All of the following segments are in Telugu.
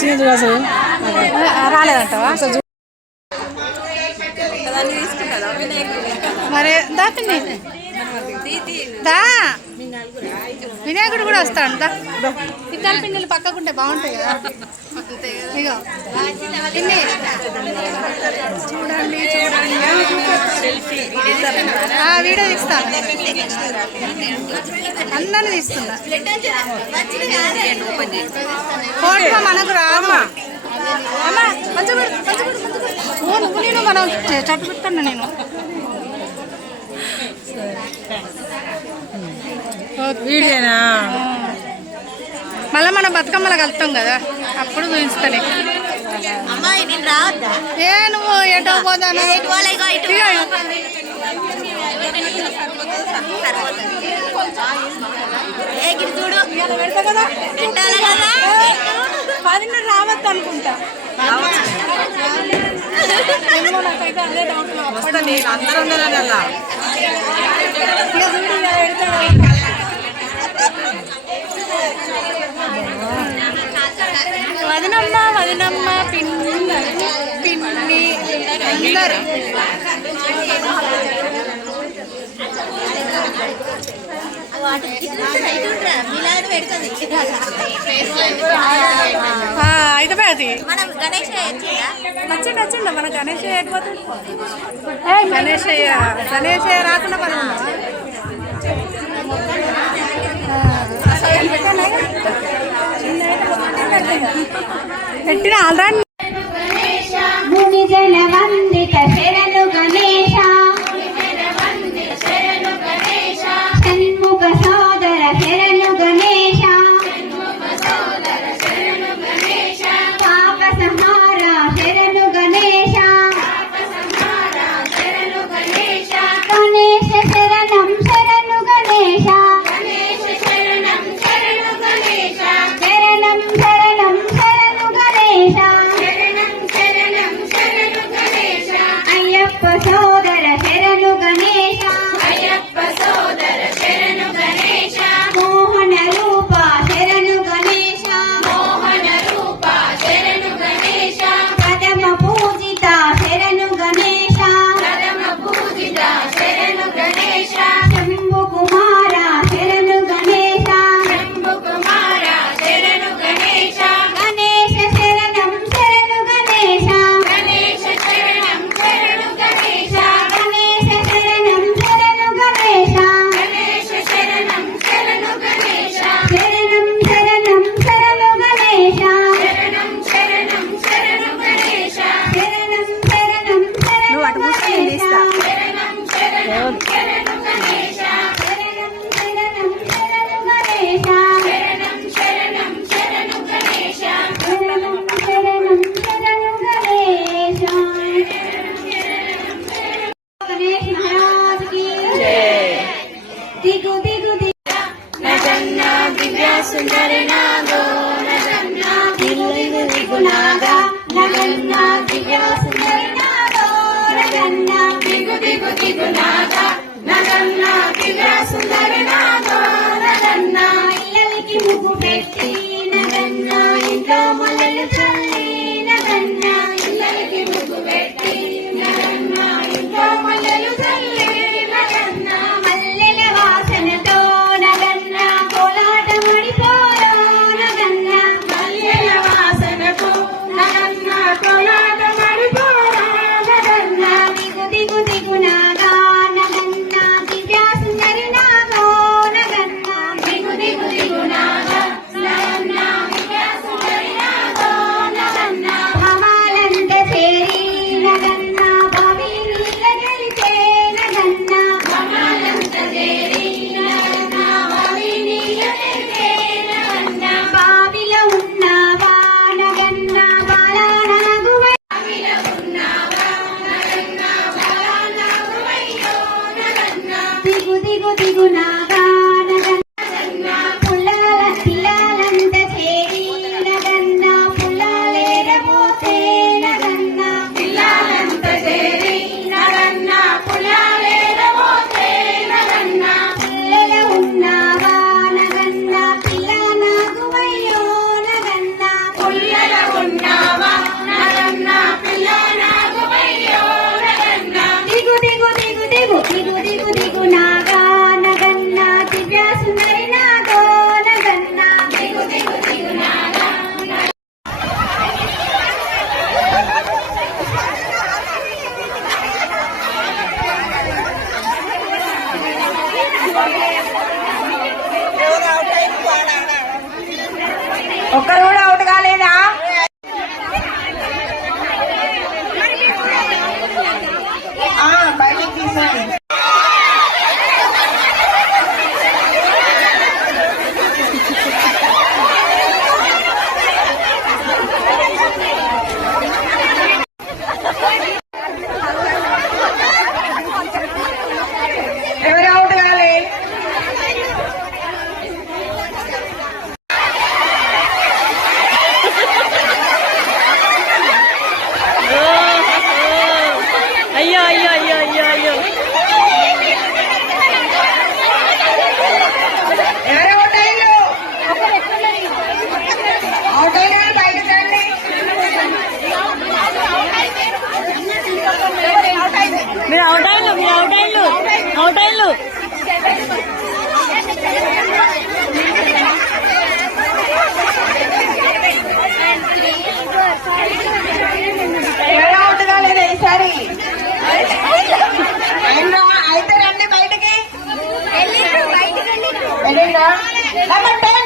వచ్చింది చూడు అసలు రాలేదంటావా మరి దాపిని దా వినాయకుడు కూడా వస్తాడు దా ఇద్దరు పిన్నెలు పక్కకుంటే బాగుంటాయి కదా ఇగో చూడండి వీడియో తీస్తాను అందరిని తీస్తున్నా ఫోటో మనకు రామా నువ్వు నేను మనం చట్టు పెట్టుకున్నా నేను వీడియోనా మళ్ళీ మనం బతుకమ్మలో కలుపుతాం కదా అప్పుడు చూపిస్తాను ఏ నువ్వు ఎటో పోతాను పదిన్నర రావద్దు అనుకుంటా నాకైతే అదే డౌట్ అందరూ ఉన్నారని అలా వదినమ్మ పిన్ని అందరు అయితే అది నచ్చిండు మన గణేష్ గణేష్ రాకుండా పని పెట్టిన ఆల్రెడీ మునిజన వందిత శరణు గణేశ షణ్ముఖ సోదర శరణు గణేశ పాప సంహార శరణు గణేశ గణేశ శరణం శరణు గణేశ శరణం శరణం శరణు గణేశ అయ్యప్ప సోదర శరణు గణేశ మోహన రూప శరణు గణేశ ప్రథమ పూజిత శరణు గణేశ శంభు కుమార శరణు గణేశ గణేశ శరణం శరణు గణేశ గణేశ శరణం శరణు గణేశ శరణం శరణం శరణు గణేశ గణేష్ మహారాజ్ కి దిగు దిగు నగన్న దివ్య సుందరి నాగో నగన్న దిగు నాగా నగన్న దివ్య సుందరి నాగో నగన్న దిగు నాగా నగన్న దివ్య సుందరి నాగో నగన్న ఇళ్ళకి ముగ్గు పెట్టి నగన్న ఇంట్లో మొలలు చల్లి నగన్న ఇళ్ళకి ముగ్గు పెట్టి నగన్న ఇంట్లో మొలలు చల్లి నగన్న మల్లెల వాసనతో నగన్న కోలాట మడిపోయో నగన్న మల్లెల వాసనతో నగన్న కోలాట మడిపోయో నగన్న దిగు నాగా నగన్న దివ్య సుందరి నాగో ఒక్కరు కూడా అవుట్ కాలేదా? బయటికి తీసుకోండి. ఎవరు అవుట్ కాలే? అయ్యో అయ్యో అయ్యో అయ్యో అయ్యో ఎవరు అవుట్ అయ్యారు? అవుట్ అయిన వాళ్ళు బయటకు రండి. మీరు అవుట్ అయ్యారు, మీరు అవుట్ అయ్యారు, అవుట్ అయ్యారు. ఎవరు అవుట్ కాలేదు ఈసారి? అయితే రండి బయటికి. వెళ్ళిందా? నెంబర్ 10.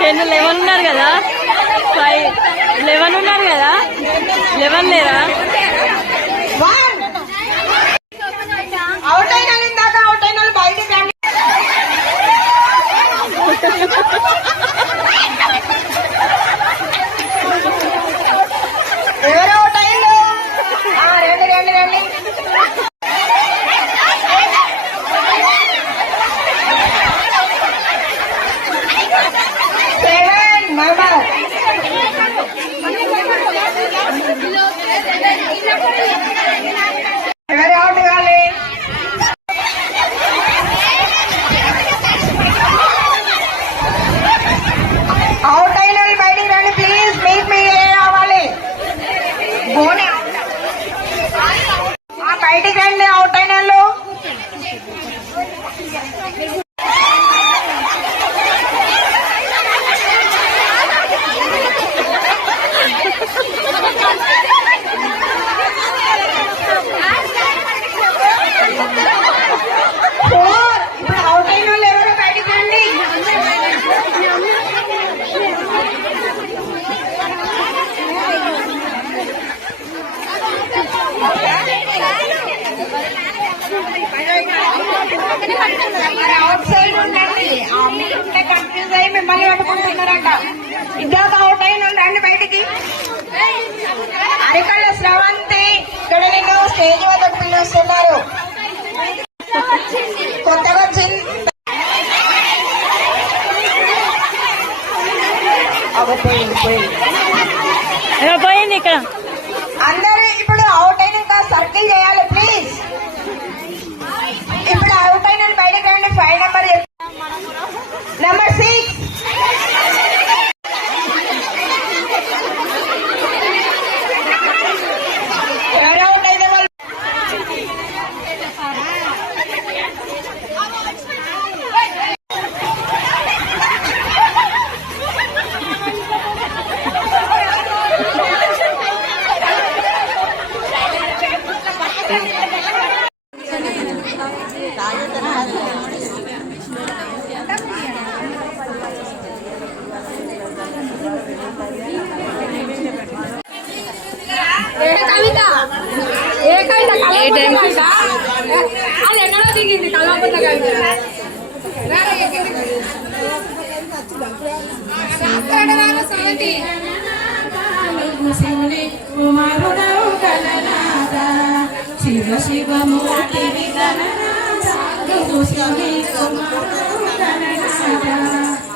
టెన్ 11 ఉన్నారు కదా, 11 ఉన్నారు కదా, 11 లేరా? అవుట్ అయిన ఇందాక అవుట్ అయిన వాళ్ళు బయటికి రండి. ఎవరు అవుట్ అయ్యారు? రండి రండి రండి. ఎవరు అవుట్ కాలే? అవుట్ అయిన వాళ్ళు బయటికి రండి ప్లీజ్. మీరే రావాలి. బోనే బయటికి రండి అవుట్ అయిన వాళ్ళు. ఇప్పుడు అవుట్ అయిన వాళ్ళు ఎవరు బయటికి రండి. అవుట్ సైడ్ ఉండండి. మీరుంటే కన్ఫ్యూజ్ అయ్యి మిమ్మల్ని పట్టుకుంటున్నారంట. ఇందాక అవుట్ అయిన వాళ్ళు రండి బయటికి. అరికళ్ళ స్రవంతి ఇక్కడ నేను స్టేజ్ వద్దకు పిలుస్తున్నారు. కొత్తగా వచ్చింది. పోయింది ఇక్కడ. అందరూ ఇప్పుడు అవుట్ అయినాక సర్కిల్ చేయాలి ప్లీజ్. ఇప్పుడు అవుట్ అయిన బయటకు రండి. 5 నెంబర్ నెంబర్ 6. ఎవరు అవుట్ అయితే వాళ్ళు అది ఎక్కడో దిగింది కల్లాపట్ల కలిపి శివ శివమూర్తి గణనాథ